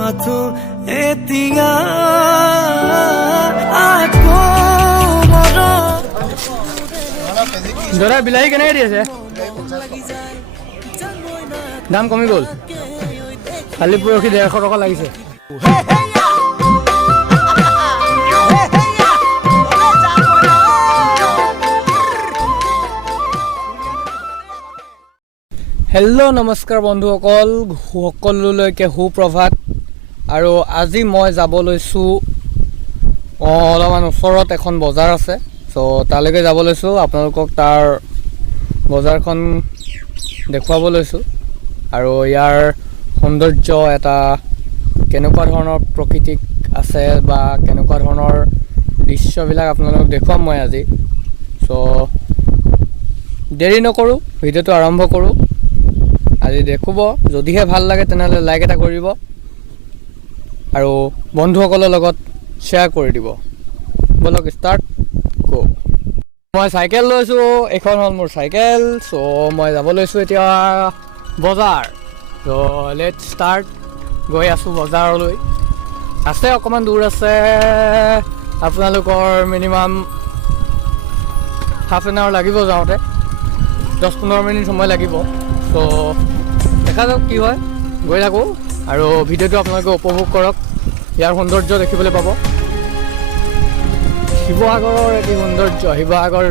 মাথো এতিয়া আকৌ দাদা বিলাহী কেনেকৈ দি আছে? দাম কমি গ'ল, কালি পৰহি 150 টকা লাগিছে। হেল্ল' নমস্কাৰ বন্ধুসকল, সকলোলৈকে সুপ্ৰভাত। আৰু আজি মই যাব লৈছোঁ অলপমান ওচৰত এখন বজাৰ আছে, চ' তালৈকে যাব লৈছোঁ। আপোনালোকক তাৰ বজাৰখন দেখুৱাব লৈছোঁ আৰু ইয়াৰ সৌন্দৰ্য এটা কেনেকুৱা ধৰণৰ প্ৰকৃতিক আছে বা কেনেকুৱা ধৰণৰ দৃশ্যবিলাক আপোনালোকক দেখুৱাম মই আজি। চ' দেৰি নকৰোঁ, ভিডিঅ'টো আৰম্ভ কৰোঁ। আজি দেখুব, যদিহে ভাল লাগে তেনেহ'লে লাইক এটা কৰিব আৰু বন্ধুসকলৰ লগত শ্বেয়াৰ কৰি দিব। বলক ষ্টাৰ্ট গো। মই চাইকেল লৈছোঁ, এইখন হ'ল মোৰ চাইকেল। চ' মই যাব লৈছোঁ এতিয়া বজাৰ। চ' লেট ষ্টাৰ্ট। গৈ আছোঁ বজাৰলৈ। আছে অকণমান দূৰ আছে, আপোনালোকৰ মিনিমাম হাফ এন আৱাৰ লাগিব যাওঁতে, 10-15 মিনিট সময় লাগিব। চ' দেখা যাওক কি হয়, গৈ থাকোঁ আৰু ভিডিঅ'টো আপোনালোকে উপভোগ কৰক। ইয়াৰ সৌন্দৰ্য দেখিবলৈ পাব। শিৱসাগৰৰ এটি সৌন্দৰ্য, শিৱসাগৰ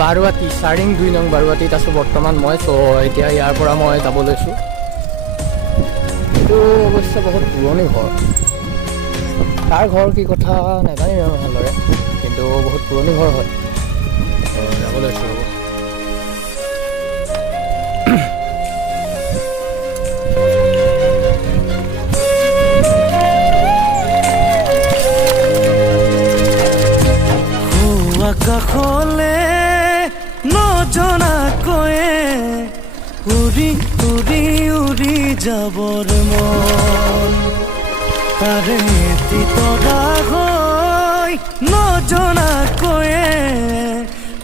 বাৰুৱাতি, চাৰিং 2 নং বাৰুৱাতিত আছোঁ বৰ্তমান মই। চ' এতিয়া ইয়াৰ পৰা মই যাব লৈছোঁ। এইটো অৱশ্যে বহুত পুৰণি ঘৰ, কাৰ ঘৰ কি কথা নাজানিম আৰু ভালদৰে, কিন্তু বহুত পুৰণি ঘৰ হয়। যাব লৈছোঁ ৰ'ব। আকাশলে নজনাকৈয়ে উৰি উৰি উৰি যাবৰ মন, তাৰে তৰা হৈ নজনাকৈয়ে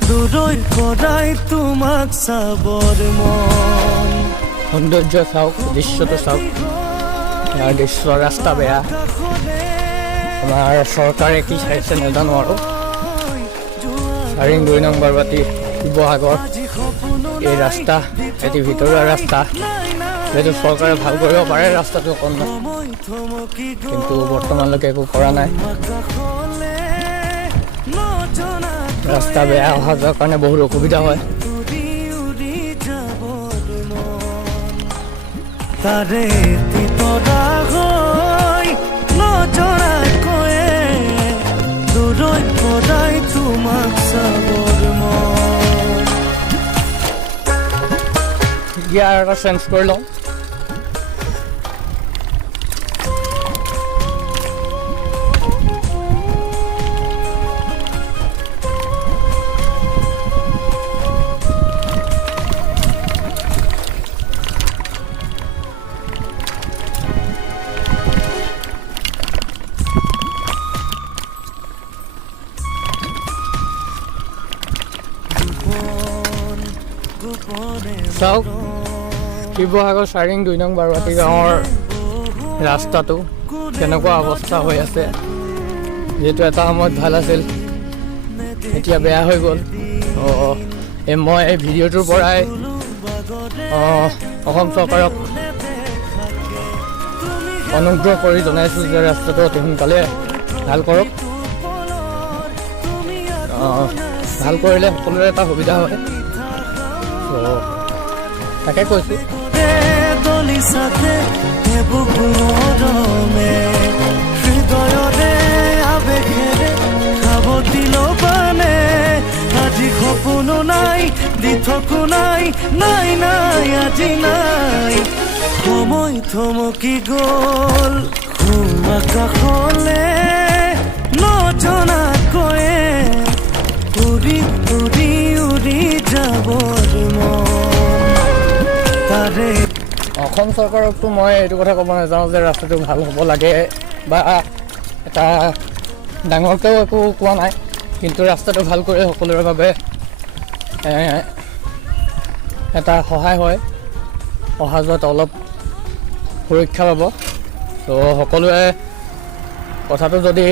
দূৰৈৰ পৰাই তোমাক চাবৰ মন। সৌন্দৰ্য চাওক, দৃশ্যটো চাওক। ইয়াৰ দৃশ্য, ৰাস্তা বেয়া, আমাৰ চৰকাৰে কি চাইছে নাজানো আৰু। চাৰিং 2 নং বাৰুৱাতি শিৱসাগৰ, এই ৰাস্তা এটি ভিতৰুৱা ৰাস্তা, যিহেতু চৰকাৰে ভাল কৰিব পাৰে ৰাস্তাটো অকণমান, কিন্তু বৰ্তমানলৈকে একো কৰা নাই। ৰাস্তা বেয়া, অহা যোৱাৰ কাৰণে বহুত অসুবিধা হয়। তাৰে তৰা হৈ নজনাকৈয়ে দূৰৈৰ পৰাই তোমাক চাবৰ মন। ইয়াৰ এটা চেঞ্জ কৰি লওঁ। চাওক, শিৱসাগৰ চাৰিং 2 নং বাৰুৱাতি গাঁৱৰ ৰাস্তাটো কেনেকুৱা অৱস্থা হৈ আছে। যিহেতু এটা সময়ত ভাল আছিল, এতিয়া বেয়া হৈ গ'ল। মই এই ভিডিঅ'টোৰ পৰাই অসম চৰকাৰক অনুগ্ৰহ কৰি জনাইছোঁ যে ৰাস্তাটো অতি সোনকালে ভাল কৰক। ভাল কৰিলে সকলোৰে এটা সুবিধা হয়। তাকে কৈছোঁ। হৃদয়ৰে আবেগেৰে খাব দিল পানে, আজি সপোনো নাই, দিঠকো নাই, নাই নাই আজি নাই। সময় থমকি গ'ল আকাশলে নজনাকৈয়ে উৰি উৰি উৰি যাবৰ মন, তাৰে। অসম চৰকাৰকতো মই এইটো কথা ক'ব নাযাওঁ যে ৰাস্তাটো ভাল হ'ব লাগে বা এটা ডাঙৰকৈও একো কোৱা নাই, কিন্তু ৰাস্তাটো ভাল কৰি সকলোৰে বাবে এটা সহায় হয়, অহা যোৱাত অলপ সুৰক্ষা পাব। চ' সকলোৱে কথাটো যদি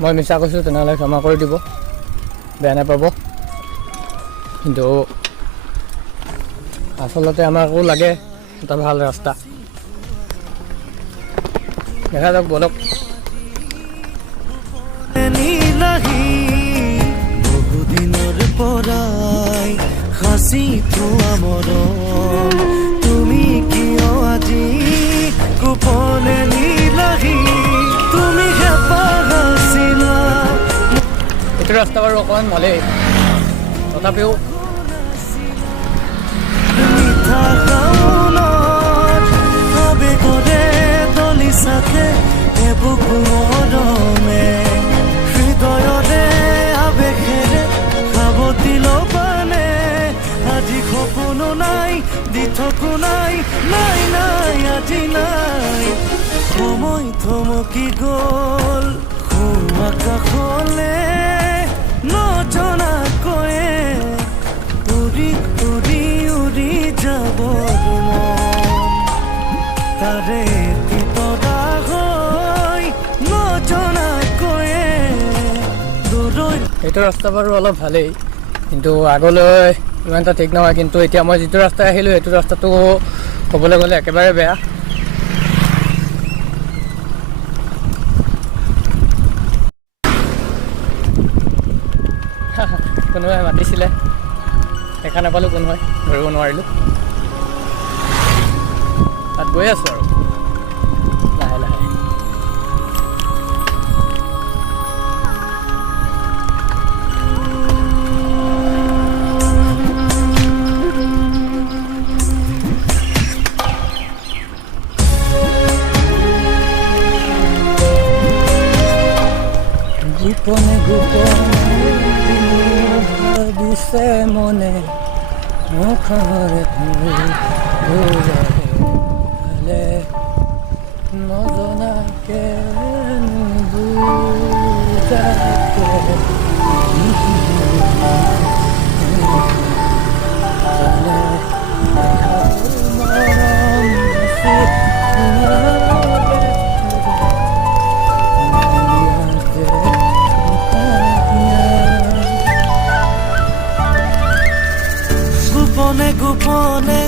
মই মিছা কৈছোঁ তেনেহ'লে ক্ষমা কৰি দিব, বেয়া নাপাব। কিন্তু আচলতে আমাকো লাগে এটা ভাল ৰাস্তা। দেখা যাওক, বলক। নিলাহি বহুদিনৰ পৰাই সাঁচি থোৱা মৰম, তুমি কিয় আজি গোপনে নিলাহি, তুমি হেঁপাহ আছিলা। এইটো ৰাস্তা বাৰু অকণমান ভালেই, তথাপিও মিঠা শাওনত আবেগৰে দলিছাতে এবুক মৰমে, হৃদয়ৰে আবেগেৰে সাৱটি ল'বানে, আজি সপোনো নাই দিঠকো নাই, নাই নাই আজি নাই। সময় থমকি গ'ল আকাশলে নজনাকৈয়ে, উৰি উৰি উৰি যাবৰ মন, তাৰে তৰা হৈ নজনাকৈয়ে দূৰৈ। এইটো ৰাস্তা বাৰু অলপ ভালেই, কিন্তু আগলৈ ইমান এটা ঠিক নহয়। কিন্তু এতিয়া মই যিটো ৰাস্তাই আহিলোঁ সেইটো ৰাস্তাটো ক'বলৈ গ'লে একেবাৰে বেয়া। কোনোবাই মাতিছিলে, দেখা নাপালোঁ কোন হয়, ধৰিব নোৱাৰিলোঁ। তাত গৈ আছোঁ আৰু লাহে লাহে। গোপনে গোপনে ভাবিছে মনে, মুখৰে বুজালে নজনাকে নুবুজাকে, গোপনে গোপনে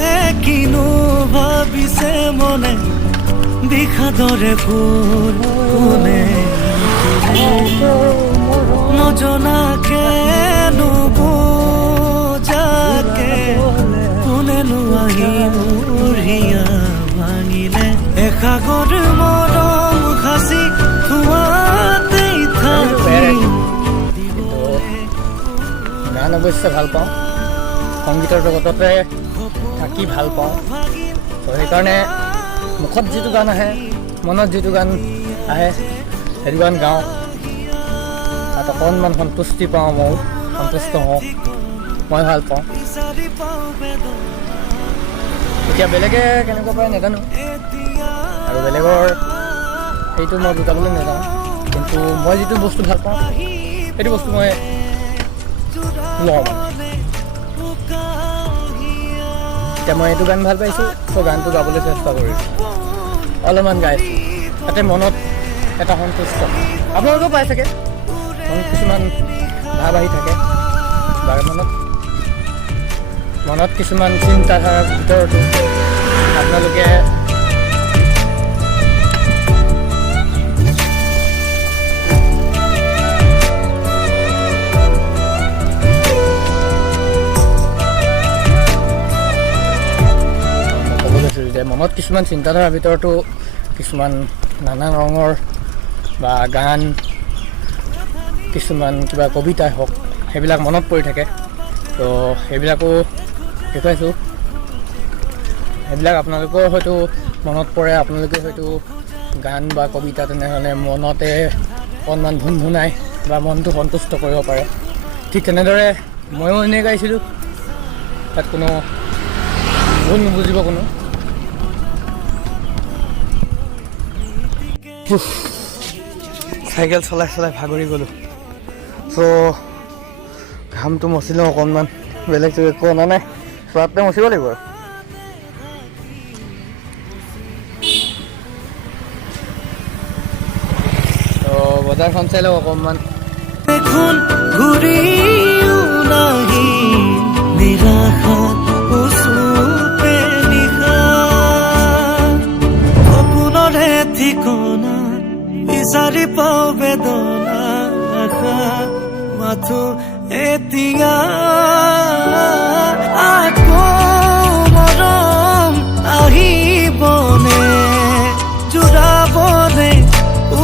কিনো ভাবিছে মনে, বিষাদৰে ফুল কোনে নজনাকে নুবুজাকে, কোনেনো আহি মোৰ হিয়া ভাঙিলে, এসাগৰ মৰম সাঁচি থোৱাতেই থাকি গান অৱশ্যে ভাল পাওঁ, সংগীতৰ জগততে থাকি ভাল পাওঁ। তো সেইকাৰণে মুখত যিটো গান আহে, মনত যিটো গান আহে সেইটো গান গাওঁ। তাত অকণমান সন্তুষ্টি পাওঁ, মই সন্তুষ্ট হওঁ, মই ভাল পাওঁ। এতিয়া বেলেগে কেনেকুৱা পায় নাজানো, আৰু বেলেগৰ সেইটো মই বুজাবলৈ নাজানো, কিন্তু মই যিটো বস্তু ভাল পাওঁ সেইটো বস্তু মই লওঁ। এতিয়া মই এইটো গান ভাল পাইছোঁ, ত' গানটো গাবলৈ চেষ্টা কৰিছোঁ, অলপমান গাইছোঁ, তাতে মনত এটা সন্তুষ্ট। আপোনালোকেও পাই চাগে, মনত কিছুমান ভাৱ আহি থাকে, বা মনত কিছুমান চিন্তাধাৰাৰ ভিতৰতো আপোনালোকে মনত কিছুমান চিন্তাধাৰাৰ ভিতৰতো কিছুমান নানা ৰঙৰ বা গান, কিছুমান কিবা কবিতাই হওক, সেইবিলাক মনত পৰি থাকে। তো সেইবিলাকো দেখুৱাইছোঁ, সেইবিলাক আপোনালোকৰ হয়তো মনত পৰে, আপোনালোকে হয়তো গান বা কবিতা তেনেধৰণে মনতে অকণমান ভুনভুনাই বা মনটো সন্তুষ্ট কৰিব পাৰে। ঠিক তেনেদৰে ময়ো এনেই গাইছিলোঁ, তাত কোনো ভুল নুবুজিব কোনো। চাইকেল চলাই চলাই ভাগৰি গ'লোঁ, চ' ঘামটো মচি লওঁ অকণমান, বেলেগটো একো অনা নাই, চোৱাতে মচিব লাগিব আৰু। বজাৰখন চাই লওক অকণমান এখন ঘূৰিও নাহি নিৰাশাত উচুপে নিশা সপোনৰে ঠিকনা বিচাৰি পাওঁ বেদনা আশা মাথো এতিয়া আকৌ মৰম আহিবনে জোৰাবনে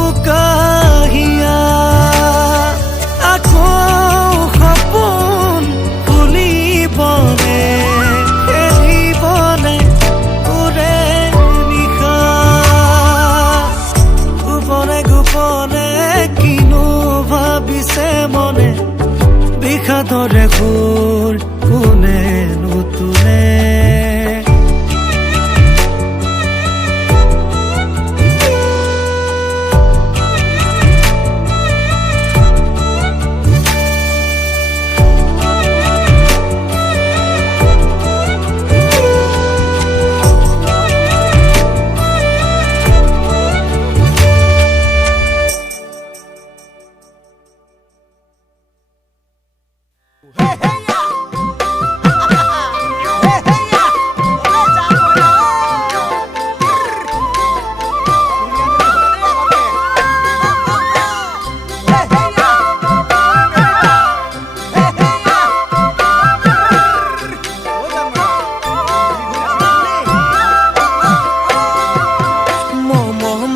উকাহিয়া আকৌ সপোন ফুলিবনে খেলিবনে উৰে নিশা গোপনে গোপনে কিনো ভাবিছে মনে বিষাদৰে সুৰ কোনে নুতুনে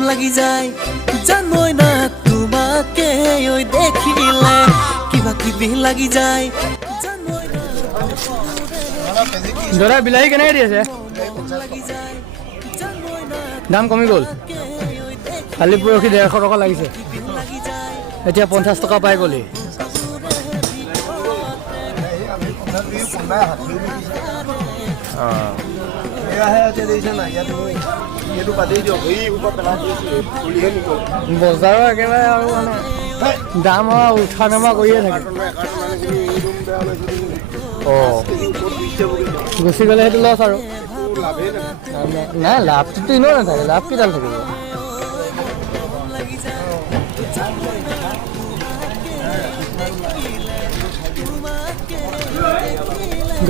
লাগি যায় জানই না তোমাকে ওই দেখিলে কিবা কিবি লাগি যায় দাদা বিলাহী কেনেকৈ দি আছে দাম কমি গ'ল কালি পৰহি 150 টকা লাগিছে এতিয়া 50 টকা পাই গ'লি বজাৰৰ একেবাৰে আৰু মানে দাম উঠা নমা কৰিয়ে থাকে অঁ গুচি গ'লে সেইটো লছ আৰু নাই লাভটোতো এনেও নাথাকে লাভ কিডাল থাকিব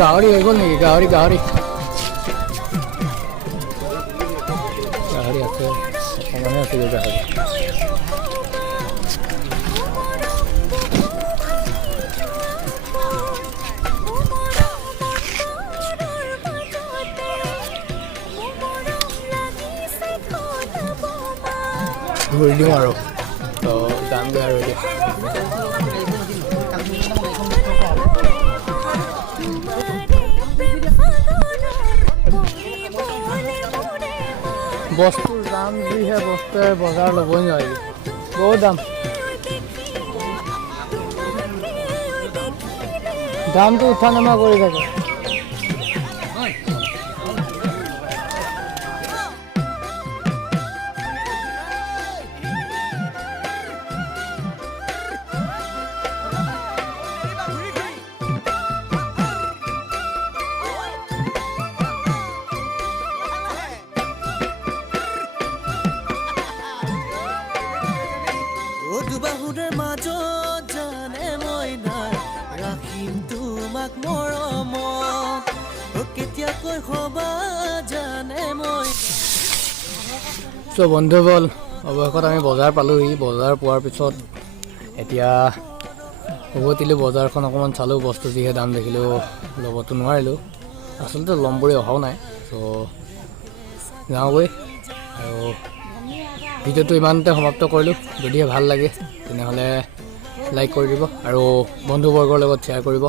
গাহৰি হৈ গ'ল নেকি গাহৰি গাহৰি গাহৰি আছে অকণমানে আছে গাহৰি ঘূৰি দিওঁ আৰু তো যামগৈ আৰু এতিয়া বস্তুৰ দাম যিহে বস্তুৱে বজাৰ ল'বই নোৱাৰি বহুত দামটো উঠা নমা কৰি থাকে দুবাহুৰে মাজত জানে মই নাই ৰাখিম তোমাক মৰমত কেতিয়াকৈ হবা জানে মই বন্ধুবল অৱশেষত আমি বজাৰ পালোহি বজাৰ পোৱাৰ পিছত এতিয়া উভতিলোঁ বজাৰখন অকণমান চালোঁ বস্তু যিহে দাম দেখিলোঁ ল'বতো নোৱাৰিলোঁ আচলতে ল'ম বুলি অহাও নাই চ' যাওঁগৈ আৰু ভিডিঅ'টো ইমানতে সমাপ্ত কৰিলোঁ যদিহে ভাল লাগে তেনেহ'লে লাইক কৰি দিব আৰু বন্ধুবৰ্গৰ লগত শ্বেয়াৰ কৰিব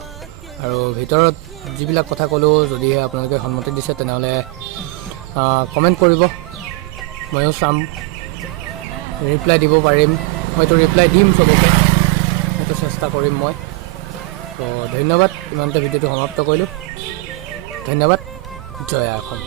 আৰু ভিতৰত যিবিলাক কথা ক'লোঁ যদিহে আপোনালোকে সন্মতি দিছে তেনেহ'লে কমেণ্ট কৰিব ময়ো চাম ৰিপ্লাই দিব পাৰিম হয়তো ৰিপ্লাই দিম চবকে সেইটো চেষ্টা কৰিম মই তো ধন্যবাদ ইমানতে ভিডিঅ'টো সমাপ্ত কৰিলোঁ ধন্যবাদ জয় অসম